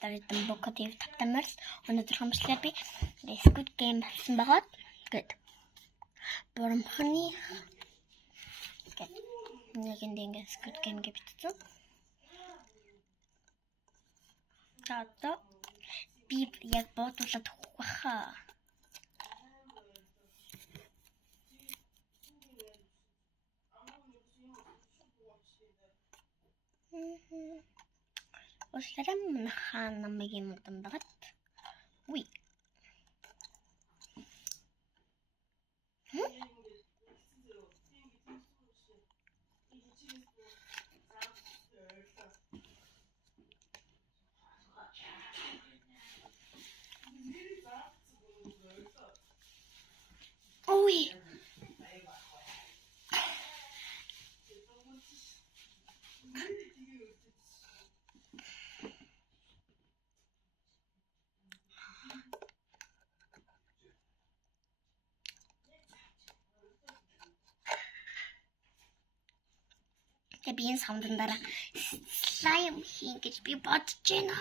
Дараагийн бокотив татамарс өнөөдөр хамшлаа би Squid Game болсон байгаа. Гэт. Боромхны гэт. Нэг ингэ Squid Game гэж бичсэн. Одоо би яг бодлоод хөхөө. Осларам нахан намгийн модон багт. Уй. Уй. Би энэ саундын дараа slime хийн гэж би бодож байна.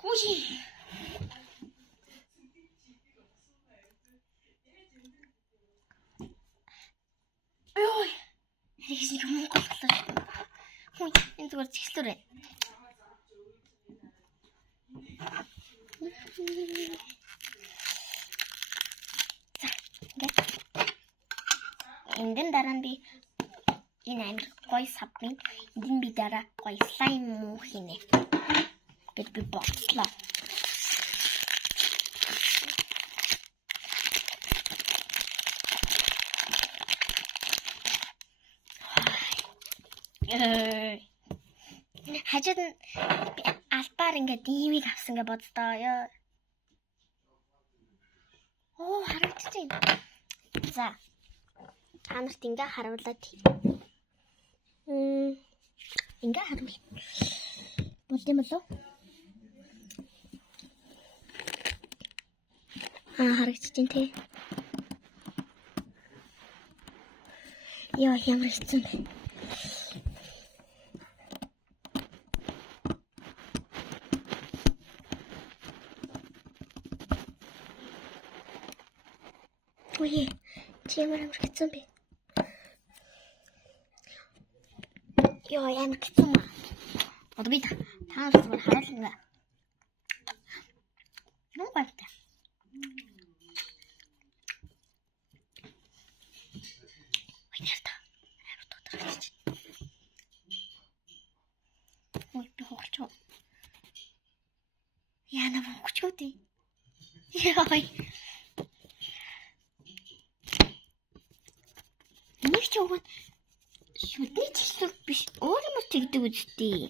Гүши. Ой. Хэвээс юм голлоо. Хүй, энэ зүгээр зэгслүүрээ. Эндэн дараа нь би энэ амир гоё савны эндэн би дараа гоё слайм муу хийнэ. Гэт би бодлоо. Хажууд нь албаар ингээд димиг авсан гэж боддоо ёо. Оо харагдчихээн. За. Танарт ингээ харуулаад. Ингээ харуул. Болд юм болов? Харагдчихээн тий. Яа ямар хэцүү бэ? Ой, ямар хэцүү бэ? Яа ямар хэцүү маа. Одоо би таас зүгээр харуулна. Ну байтаа. Ой нэрта. Ой би хоолчоо. Яна хоолчоо тий. Яй. Нэг ч өгөөд шүдний чиглэл биш өөр юм тэгдэг үстэй.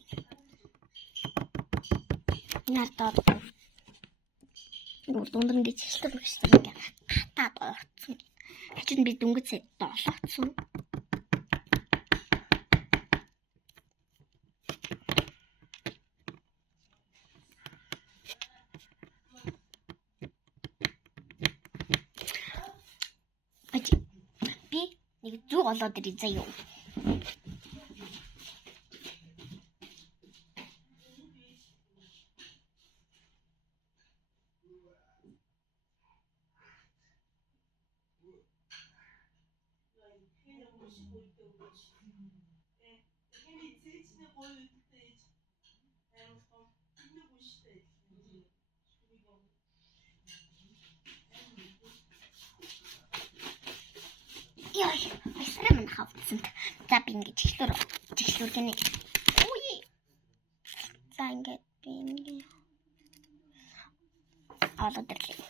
Надад дунд нь чиглэл биш ингээ хатаад орцсон. Хажууд би дүнгэцээ долоocсон. Нэг зүг олоод ирээ заяа. Яа, эсрэг мань хавцсан. За би ингэж чиглэлүр гэнэ. Ой. За ингэж би ингэ олоод ирлээ.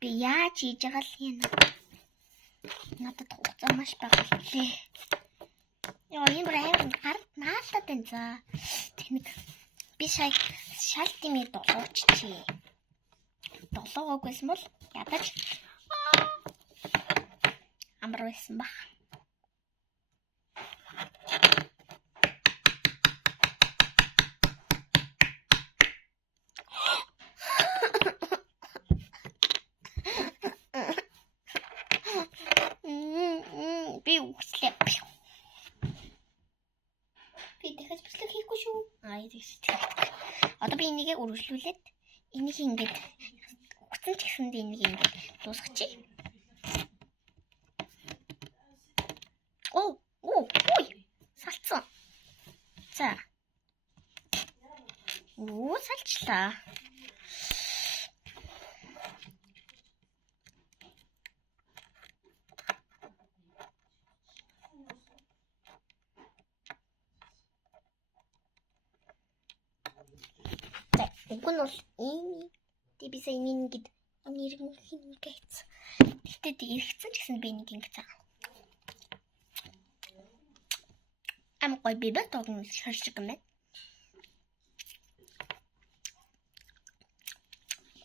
Би яаж хийж байгаа л юм. Надад хугацаа маш бага лээ. Яа, энэ бүр амар гар наалаад байна за. Тэнэг би шалтими долооч чи. Долоогоогүйсэн бол ядаж амар байсан баг. Би үслээ. Би дахиж бүслэг хийхгүй шүү. Одоо би энийгээ үргэлжлүүлээд энийг ингэж өгсөн ч гэсэндээ энийг ингэж дуусгачих. Ой. Салцсан. За. Салчлаа. Уг нь бол ийм би сая ингэж нэрнийгээс тэгтээ иргэцэн ч гэсэн би нэг ингэ цаа. Ам гой би бат огн шаршиг юм байна.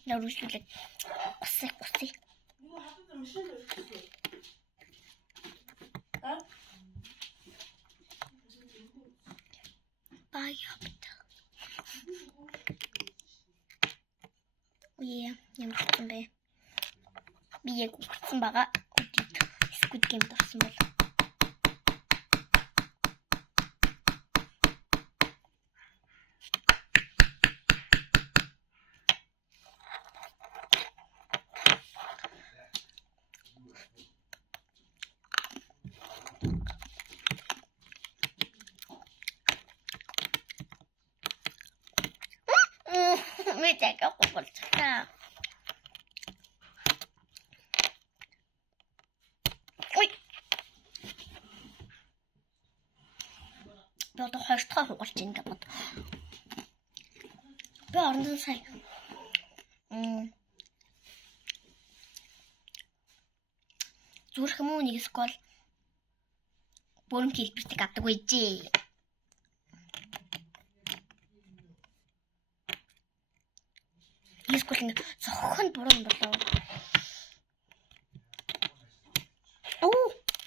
Нарушилээ. Гусыг. Ямар хэцүү бэ? Би яг үтсэн байгаа. Squid Game дорсон бол. Ми така хубавчаа. Ой. Би одоо хойштохоо хугалж ийн гэдэг. Би орондоо сая. Зүрх юм уу нэг скол бүрэн хэлбэртийг авдаг байжээ. Скол нэг зохион буруу болоо.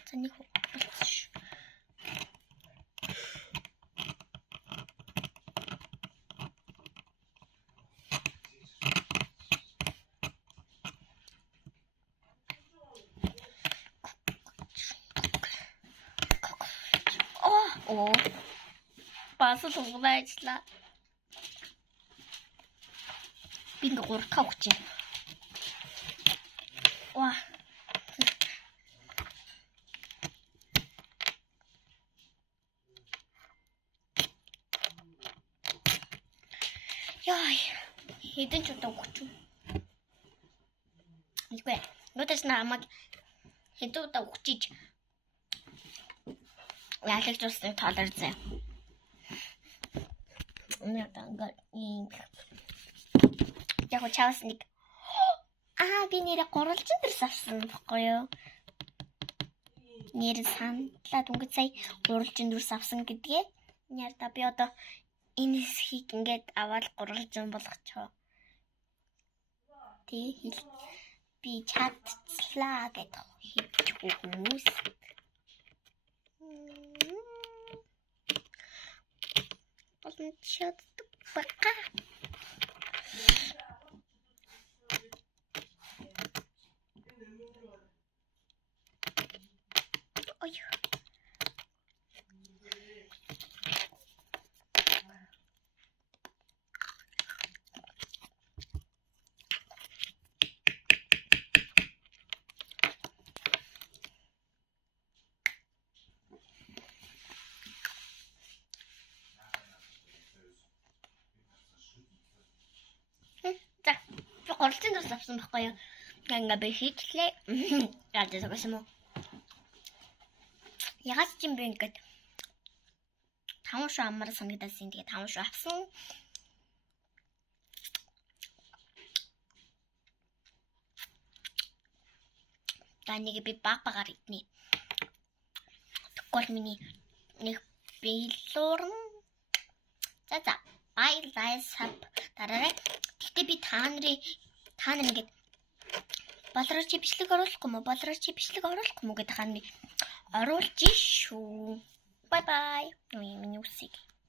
Саний болчихсон шүү. Басал угаачлаа. Би ингээ 3 өгч юм. Ваа. Яй. Хэдэн ч удаа өгч юм. Нэггүй. Нүдэс намайг хэдэн удаа өгчиж яалагч усны тоолор зэ. Ингээд яг чаас нэг би нэрээ гурвалжин дэрс авсан баггүй юу? Нэр саналаад өнгөц сая гурвалжин дэрс авсан гэдгээ. Яарда би одоо энэ хэсгийг ингээд аваад гурвалжин болгочихоо. Тэг би чадцлаа гэдэг хэлчихгүй хүмүүс. Олон чаддаг бака. Ой. За, би гурвалжин дэрс авсан байхгүй юу? Ингээ би хийчлээ. Яагаад гэсэн юм уу? Ягаад ч юм бэ ингээд 5 шүү амар санагдсан. Тэгээ 5 шүү авсан. Таныг би баг багаар иднэ. Тэгвэл миний нэг билуурн. За бай лайсап дараарай. Гэхдээ би та нар ингээд болроо чи бичлэг оруулахгүй мó гэдэг хаана би оруулж шүү. Bye. Миний үсэг.